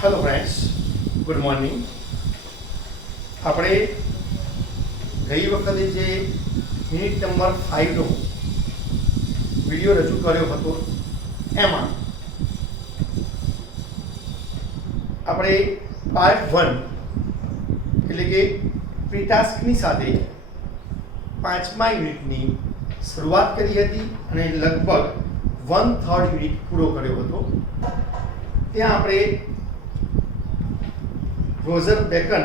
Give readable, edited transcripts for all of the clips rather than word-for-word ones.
Hello friends, good morning. આપણે ગઈ વખતે જે યુનિટ નંબર 5નો વિડીયો રજૂ કર્યો હતો એમાં આપણે પાર્ટ 1 એટલે કે પ્રીટાસ્કની સાથે 5મા યુનિટની શરૂઆત કરી હતી અને લગભગ 1/3 યુનિટ પૂરો કર્યો હતો. ત્યાં આપણે રોઝર બેકન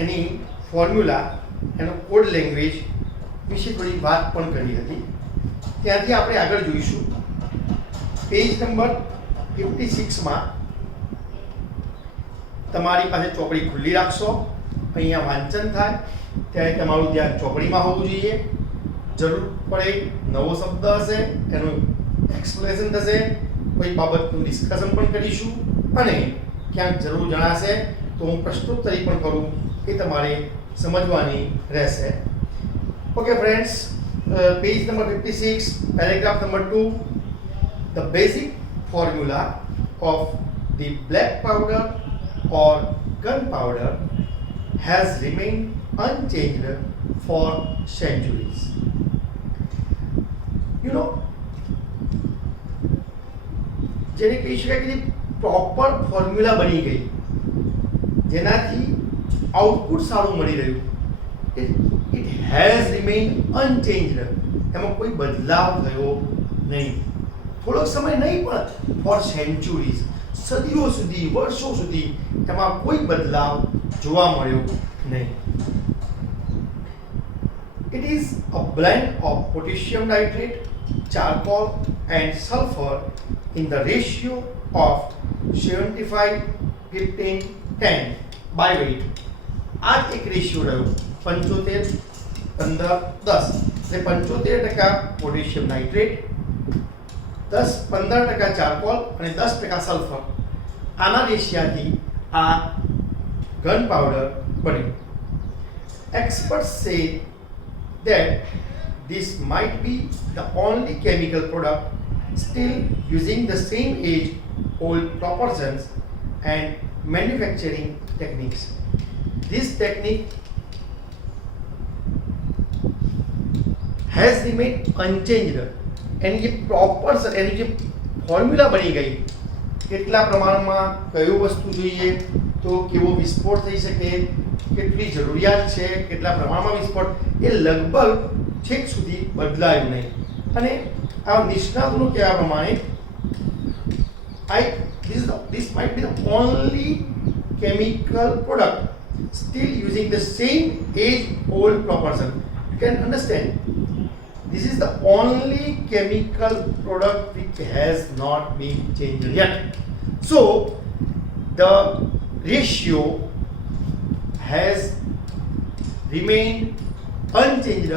એની ફોર્મ્યુલા, એનો કોડ લેંગ્વેજ વિશે થોડી વાત પણ કરી હતી. ત્યાંથી આપણે આગળ જોઈશું. પેજ નંબર 56માં તમારી પાસે ચોપડી ખુલ્લી રાખશો. અહીંયા વાંચન થાય ત્યારે તમારું ધ્યાન ચોપડીમાં હોવું જોઈએ. જરૂર પડે નવો શબ્દ હશે એનું એક્સપ્લેનેશન થશે, કોઈ બાબતનું ડિસ્કશન પણ કરીશું અને ક્યાંક જરૂર જણાશે તો હું પ્રશ્નોત્તરી પણ કરું, એ તમારે સમજવાની રહેશે. Okay friends, page number 56, paragraph number 2. The basic formula of the black powder or gunpowder has remained unchanged for centuries. You know, જેને કહી શકાય કે પ્રોપર ફોર્મ્યુલા બની ગઈ, જેનાથી આઉટપુટ સારું મળી રહ્યું. It has remained unchanged. એમાં કોઈ બદલાવ થયો નહીં. થોડોક સમય નહીં પણ ફોર સેન્ચુરીઝ, સદીઓ સુધી, વર્ષો સુધી એમાં કોઈ બદલાવ જોવા મળ્યો નહીં. It is a blend of potassium nitrate, charcoal and sulfur in the ratio of 75-15-10 by weight. આ એક રેશિયો રહ્યો 75-15-10. એટલે 75% પોટેશિયમ નાઇટ્રેટ, 15% ચારકોલ અને 10% સલ્ફર. આના રેશિયાથી આ ગન પાવડર બન્યું. Experts say that this might be the only chemical product still using the same age-old proportions and manufacturing techniques. This technique has remained unchanged. એની જે proper એની જે formula બની ગઈ, કેટલા પ્રમાણમાં કયું વસ્તુ જોઈએ તો કેવો વિસ્ફોટ થઈ શકે, કેટલી જરૂરિયાત છે, કેટલા પ્રમાણમાં વિસ્ફોટ, એ લગભગ છેક સુધી બદલાયું નહીં. અને આ નિષ્ણાતોનું કહેવા પ્રમાણે this might be the only chemical product still using the same age-old proportion. You can understand, this is the only chemical product which has not been changed yet. So the ratio has remained unchanged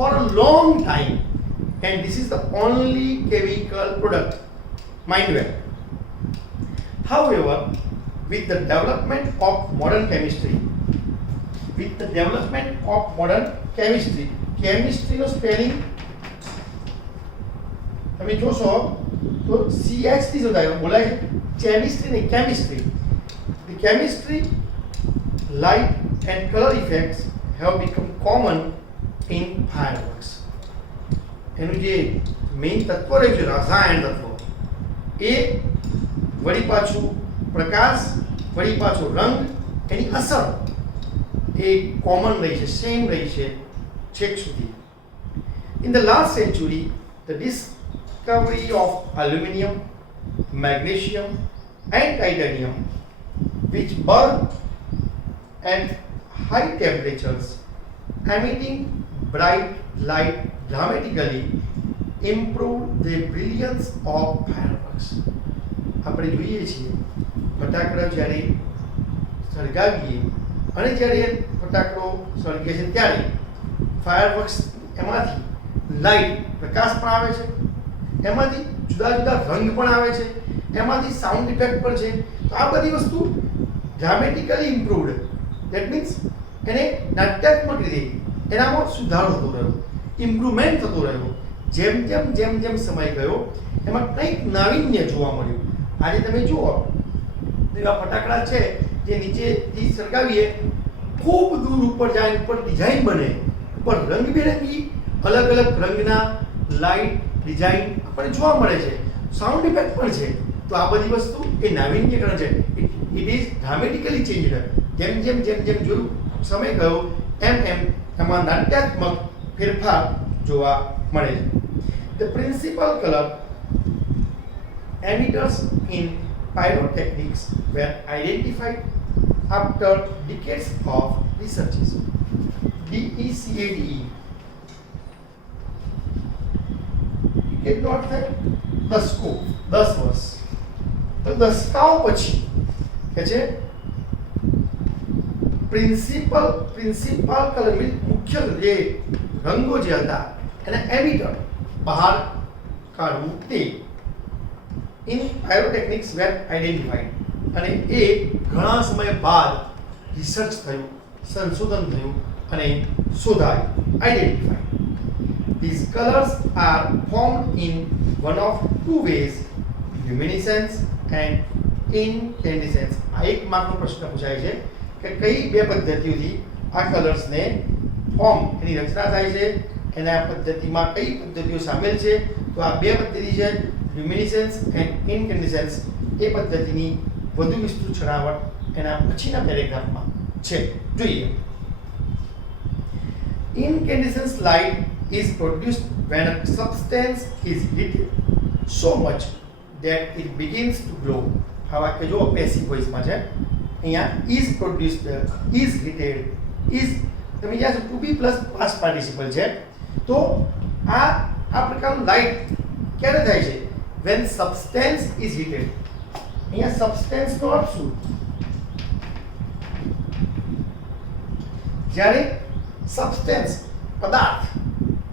for a long time, and this is the only chemical product, mind well. However, with the development of modern chemistry, chemistry નો spelling તમે જોશો તો CH થી બોલાય છે, chemistry ને chemistry. The chemistry, light and color effects have become common in fireworks. એનું જે મેઇન તત્વ રહ્યું છે રસાયણ તત્વ, એ વળી પાછું પ્રકાશ, વળી પાછું રંગ, એની અસર એ કોમન રહી છે, સેમ રહી છે છેક સુધી. In the last century, the discovery of aluminum, magnesium and titanium, which burn at high temperatures, emitting bright light, dramatically improved the brilliance of fireworks. આપણે જોઈએ છીએ ફટાકડા જ્યારે સળગાવીએ અને જ્યારે ફટાકડો સળગે છે ત્યારે ફાયરવર્ક્સ એમાંથી લાઇટ, પ્રકાશ પણ આવે છે, એમાંથી જુદા જુદા રંગ પણ આવે છે, એમાંથી સાઉન્ડ ઇફેક્ટ પણ છે. તો આ બધી વસ્તુ ડ્રામેટિકલી ઇમ્પ્રુવડ, દેટ મીન્સ એને નાટ્યાત્મક રીતે એનામાં સુધારો થતો રહ્યો, ઇમ્પ્રુવમેન્ટ થતો રહ્યો. જેમ જેમ સમય ગયો એમાં કંઈક નાવીન્ય જોવા મળ્યું. આજે તમે જુઓ એવા ફટાકડા છે જે નીચેથી સળગાવીએ ખૂબ દૂર ઉપર જાય, ઉપર ડિઝાઇન બને, ઉપર રંગબેરંગી અલગ અલગ રંગના લાઇટ ડિઝાઇન આપણને જોવા મળે છે, સાઉન્ડ ઇફેક્ટ પણ છે. તો આ બધી વસ્તુ એ નાવીન્યકરણ છે. It is dramatically changed. જેમ જેમ જેમ જેમ જોયું સમય ગયો એમ એમ એમાં નાટ્યાત્મક ફેરફાર જોવા મળે છે. The principal colour emitters in pyrotechnics were identified after decades of researches. DECADE. Decade not થાય દસકો, 10 વર્ષ. તો દસકાઓ પછી કે છે પ્રિન્સિપલ કલર મુખ્ય જે રંગો જે હતા એને એમિટર બહાર કાઢવું તે ઇન પાયરોટેકનિક્સ વેર આઈડેન્ટિફાઈડ. અને એ ઘણા સમય બાદ રિસર્ચ થયું, સંશોધન થયું અને શોધાયું, identified. These colors are formed in one of two ways, luminescence and incandescence. આ એક માર્કનો પ્રશ્ન પૂછાય છે કે કઈ બે પદ્ધતિઓથી આ કલર્સને ફોર્મ એની રચના થાય છે, એના પદ્ધતિમાં કઈ પદ્ધતિઓ સામેલ છે. તો આ બે પદ્ધતિ છે લ્યુમિનેસન્સ એન્ડ ઇન્કેન્ડેસન્સ. એ પદ્ધતિની વધુ વિસ્તૃત છણાવટ એના પછીના પેરેગ્રાફમાં છે, જોઈએ. Incandescent light is produced when a substance is heated so much that it begins to glow. આ વાક્ય જો પેસિવ વોઇસમાં છે. અહીંયા is produced, is heated, is તમે જ્યાં ટુ બી પ્લસ પાસ્ટ પાર્ટિસિપલ છે. તો આ પ્રકારનું લાઇટ ક્યારે થાય છે? when substance is heated. અહીંયા સબસ્ટેન્સ નો અર્થ શું? જ્યારે સબસ્ટેન્સ પદાર્થ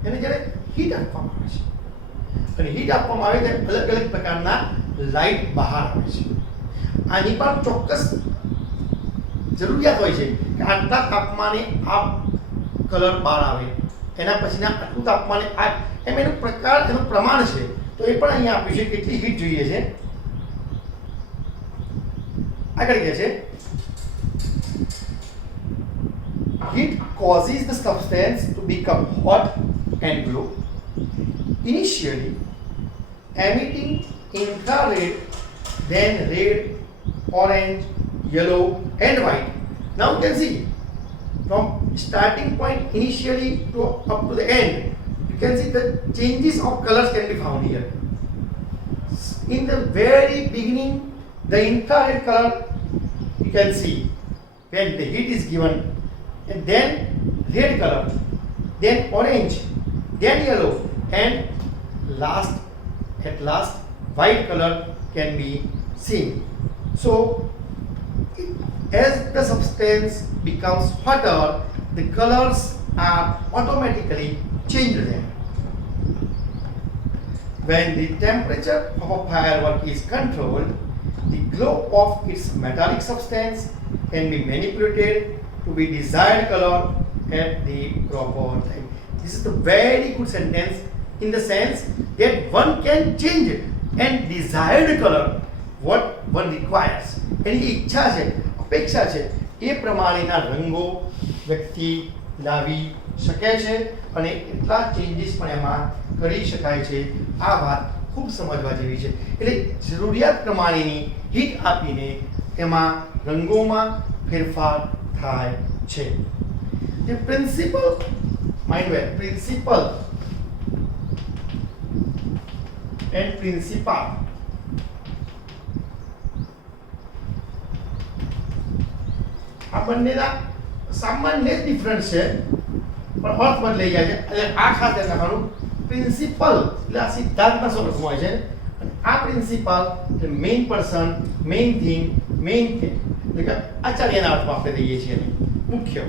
એને જ્યારે હીટ આપવામાં આવે છે, અને હીટ આપવામાં આવે ત્યારે અલગ અલગ પ્રકારના લાઇટ બહાર આવે છે. આની પણ ચોક્કસ જરૂરિયાત હોય છે કે આટલા તાપમાને આ કલર બહાર આવે, એના પછીના આટલું તાપમાને આ, એમ એનું પ્રકાર, એનું પ્રમાણ છે. તો એ પણ અહીંયા આપ્યું છે કેટલી હીટ જોઈએ છે. આગળ કહે છે heat causes the substance to become hot and glow, initially emitting infrared, then red, orange, yellow and white. Now you can see from starting point initially to up to the end, you can see the changes of colors can be found here. In the very beginning, the infrared color you can see when the heat is given, and then red color, then orange, then yellow, and at last white color can be seen. So as the substance becomes hotter, the colors are automatically changed then. When the temperature of a firework is controlled, the glow of its metallic substance can be manipulated to be desired color at the proper time. This is the very good sentence in the sense that one can change and desired color what one requires. એની ઈચ્છા છે, અપેક્ષા છે, એ પ્રમાણેના રંગો વ્યક્તિ લાવી શકે છે અને એટલા ચેન્જીસ પણ એમાં કરી શકાય છે. આ વાત ખૂબ સમજવા જેવી છે. એટલે જરૂરિયાત પ્રમાણેની હીટ આપીને એમાં રંગોમાં ફેરફાર થાય છે. The principle, mind well, principle and principal. આ બંનેના સામાન્ય ડિફરન્સ છે પણ અર્થ બદલાઈ જાય છે. એટલે આ ખાસ ધ્યાન રાખવાનું. પ્રિન્સિપલ એટલે આ સિદ્ધાંતના સ્વરૂપમાં હોય છે, અને આ પ્રિન્સિપલ એટલે main person, main thing, main thing, એટલે કે આચાર્યના અર્થમાં આપણે દઈએ છીએ મુખ્ય.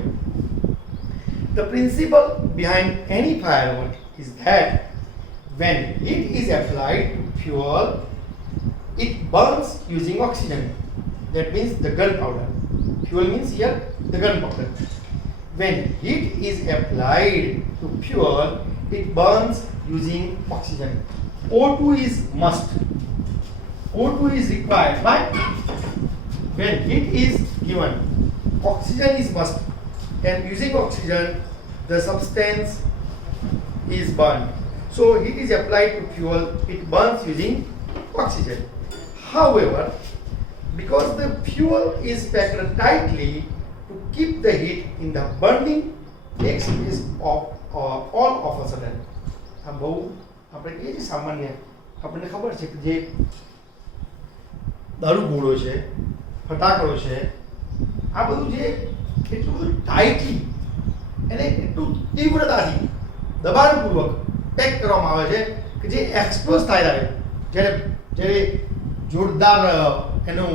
The principle behind any firework is that when heat is applied to fuel, it burns using oxygen. That means the gunpowder. Fuel means here the gunpowder. When heat is applied to fuel, it burns using oxygen. O2 is must. O2 is required. Why? when heat is given, oxygen is must, and using oxygen, the substance is burned. So heat is applied to fuel, it burns using oxygen. However, because the fuel is packed tightly to keep the heat in the burning takes place of all of a sudden. આ બહુ આપણે કહીએ છીએ સામાન્ય, આપણને ખબર છે કે જે દારૂ ગોળો છે, ફટાકડો છે, આ બધું જે એટલું બધું ટાઈટલી એને એટલું તીવ્રતાથી દબાણપૂર્વક પેક કરવામાં આવે છે કે જે એક્સપ્લોઝ થાય જ્યારે જ્યારે જોરદાર એનું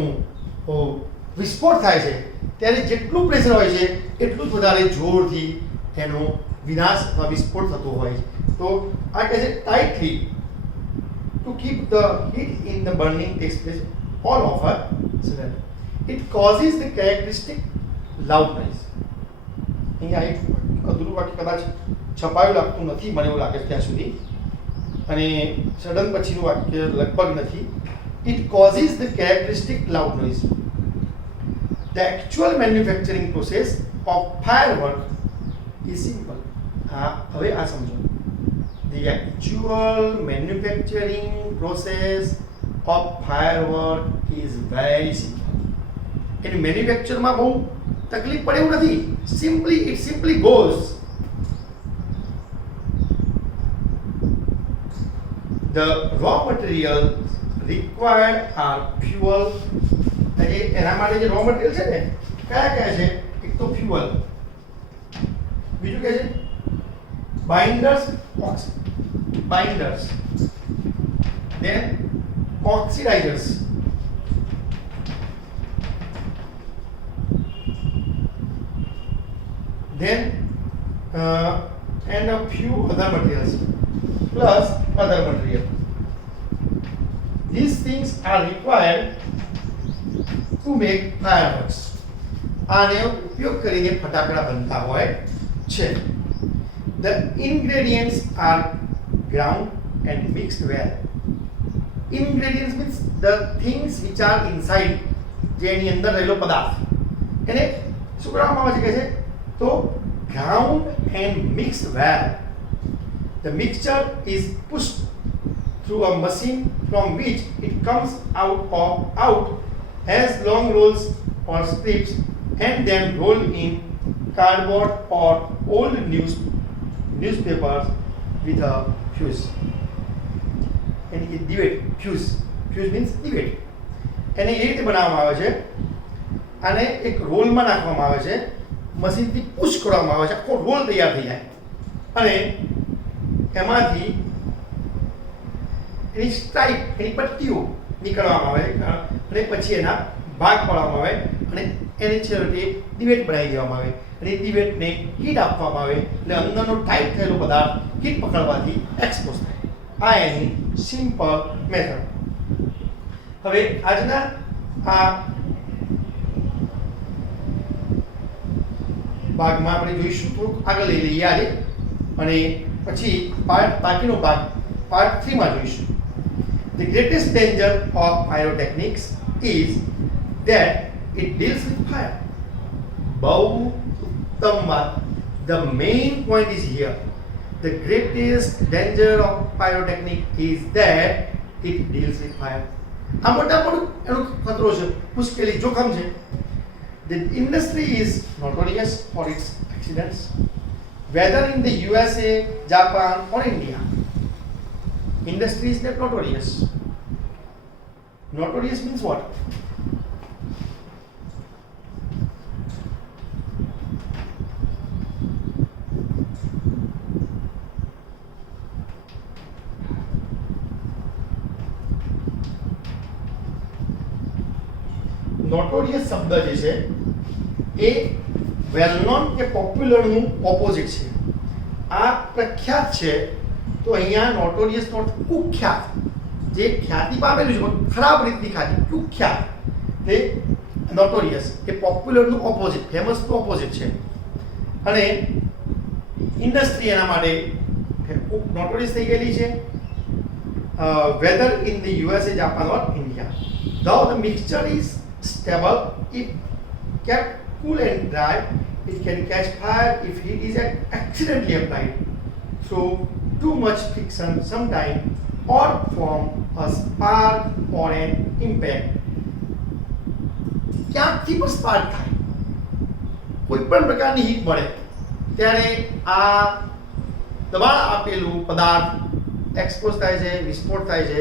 વિસ્ફોટ થાય છે ત્યારે જેટલું પ્રેશર હોય છે એટલું જ વધારે જોરથી એનો વિનાશ અથવા વિસ્ફોટ થતો હોય છે. તો આ કહે છે tightly to keep the heat in the burning tax place all of a sudden. It causes the characteristic loud noise. અહીંયા એક અધૂરું વાક્ય કદાચ છપાયું લાગતું નથી, મને એવું લાગે ત્યાં સુધી, અને સડન પછીનું વાક્ય લગભગ નથી. It causes the characteristic loud noise. The actual manufacturing process of firework is simple. હવે આ સમજો. The actual manufacturing process of firework is very simple. In manufacture માં બહુ તકલીફ પડે એવું નથી. It simply goes. The raw materials required are fuel. એના માટે જે raw material છે ને કયા કયા છે? એક તો fuel, બીજું કે છે binders, then oxidizers, then and a few other materials plus other material. These things are required to make fireworks. આને ઉપયોગ કરીને ફટાકડા બનતા હોય છે. The ingredients are ground and mixed well. Ingredients means the things which are inside, જે એની અંદર રહેલો પદાર્થ, એને શું કરવામાં આવે છે કહે છે તો ground and mixed well. The mixture is pushed through a machine from which it comes out as long rolls or strips and then rolled in cardboard or old newspapers with a fuse. And it divide fuse means divide. એને એ રીતે બનાવવામાં આવે છે, આને એક રોલમાં નાખવામાં આવે છે, મશીનથી પુશ કરવામાં આવે છે, આખો રોલ તૈયાર થઈ જાય અને એમાંથી એની સ્ટ્રાઇપ, એની પટ્ટીઓ નીકળવામાં આવે અને પછી એના ભાગ પાડવામાં આવે અને એને છેવટે દિવેટ બનાવી દેવામાં આવે અને દિવેટને હીટ આપવામાં આવે એટલે અંદરનો ટાઈટ થયેલો પદાર્થ હીટ પકડવાથી એક્સપોઝ થાય. આ એની સિમ્પલ મેથડ. હવે આજના આ ભાગમાં આપણે જોઈશું, થોડુંક આગળ લઈ લઈએ આજે અને પછી બાકીનો ભાગ પાર્ટ 3 માં જોઈશું. The greatest danger of pyrotechnics is that it deals with fire. બહુ ઉત્તમ વાત. The main point is here. The greatest danger of pyrotechnic is that it deals with fire. આ મોટા મોટું એનો ખતરો છે, મુશ્કેલી, જોખમ છે. The industry is notorious for its accidents, whether in the USA, Japan or India. Industry is not notorious. Notorious means what? Notorious શબ્દ જે છે એ વેલ નોન કે પોપ્યુલરનું ઓપોઝિટ છે. આ પ્રખ્યાત છે તો અહીંયા નોટોરિયસનો અર્થ કુખ્યાત, જે ખ્યાતિ પામેલું છે ખરાબ રીતની ખ્યાતિ, કુખ્યાત, તે નોટોરિયસ એ પોપ્યુલરનું ઓપોઝિટ, ફેમસનું ઓપોઝિટ છે. અને ઇન્ડસ્ટ્રી એના માટે નોટોરિયસ થઈ ગયેલી છે, whether in the USA, Japan or India. Though the mixture is stable. If kept cool and dry, it can catch fire if heat is accidentally applied. So too much friction sometimes or form a spark or an impact. ક્યાંકથી પણ spark થાય, કોઈ પણ પ્રકારની heat મળે ત્યારે આ દબાણ આપેલું પદાર્થ એક્સપોઝ થાય છે, વિસ્ફોટ થાય છે,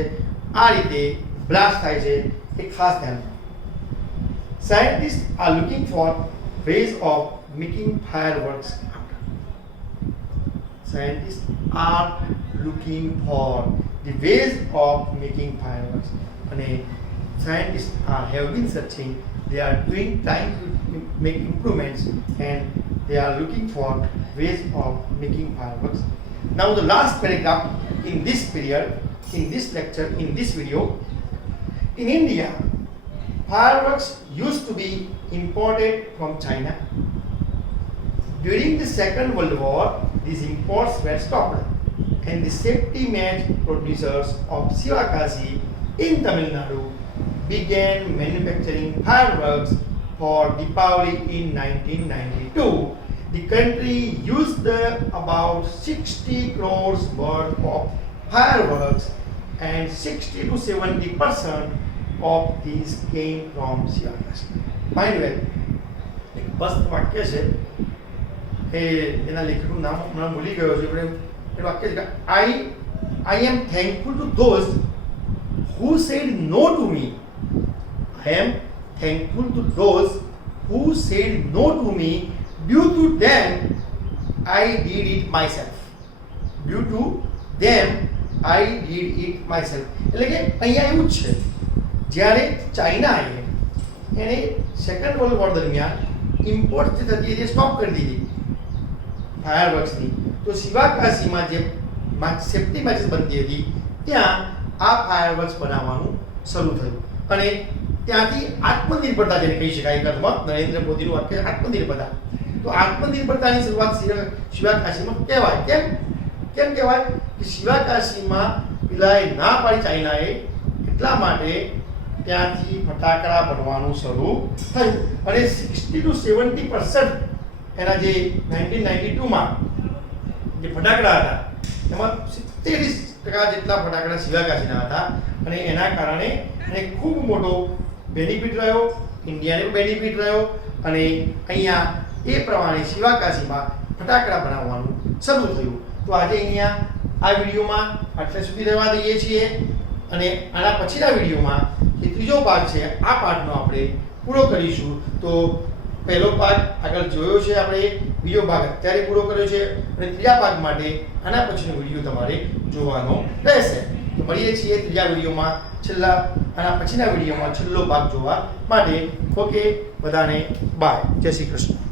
આ રીતે બ્લાસ્ટ થાય છે. એ ખાસ ધ્યાન રાખો. Scientists are looking for ways of making fireworks. Scientists are looking for the ways of making fireworks. And scientists have been searching. They are trying to make improvements, and they are looking for ways of making fireworks. Now the last paragraph in this period, in this lecture, in this video. In India, fireworks used to be imported from China. During the Second World War, these imports were stopped, and the safety match producers of Sivakasi in Tamil Nadu began manufacturing fireworks for Deepavali in 1992. The country used about 60 crores worth of fireworks, and 60 to 70% of these came from Sivakasi. Mind well, એક મસ્ત વાક્ય છે, એ એના લેખકનું નામ હમણાં ભૂલી ગયો છે, પણ એ વાક્ય છે, I am thankful to those who said no to me. I am thankful to those who said no to me. Due to them, I did it myself. Due to them, I did it myself. એટલે કે અહીંયા એવું જ છે, જ્યારે ચાઇનાએ એણે second world war દરમિયાન import જે થતી હતી એ સ્ટોપ કરી દીધી ફાયરવર્ક્સની, તો શિવાકાશીમાં જે સેફ્ટી મેચિસ બનતી હતી ત્યાં આ ફાયરવર્ક્સ બનાવવાનું શરૂ થયું. અને ત્યાંથી આત્મનિર્ભરતા જેને કહી શકાય, એક અર્થમાં નરેન્દ્ર મોદીનું વાક્ય આત્મનિર્ભરતા. તો આત્મનિર્ભરતાની શરૂઆત શિવાકાશીમાં કહેવાય. કેમ કહેવાય કે શિવાકાશીમાં પેલાએ ના પાડી ચાઇનાએ, એટલા માટે ત્યાંથી ફટાકડા બનવાનું શરૂ થયું. અને 60 to 70% એના જે 1992માં જે ફટાકડા હતા એમાં 70% જેટલા ફટાકડા શિવાકાશીના હતા. અને એના કારણે એને ખૂબ મોટો બેનિફિટ રહ્યો, ઇન્ડિયાને બેનિફિટ રહ્યો. અને અહીંયા એ પ્રમાણે શિવાકાશીમાં ફટાકડા બનાવવાનું શરૂ થયું. તો આજે અહીંયા આ વિડીયોમાં આટલા સુધી રહેવા દઈએ છીએ, અને આના પછીના વિડીયોમાં જે ત્રીજો ભાગ છે આ પાઠનો આપણે પૂરો કરીશું. તો પહેલો ભાગ આગળ જોયો છે આપણે, બીજો ભાગ અત્યારે પૂરો કર્યો છે, અને ત્રીજા ભાગ માટે આના પછીનો વિડીયો તમારે જોવાનો રહેશે. તો મળીએ છીએ ત્રીજા વિડીયોમાં, આના પછીના વિડીયોમાં છેલ્લો ભાગ જોવા માટે. ઓકે, બધાને બાય, જય શ્રી કૃષ્ણ.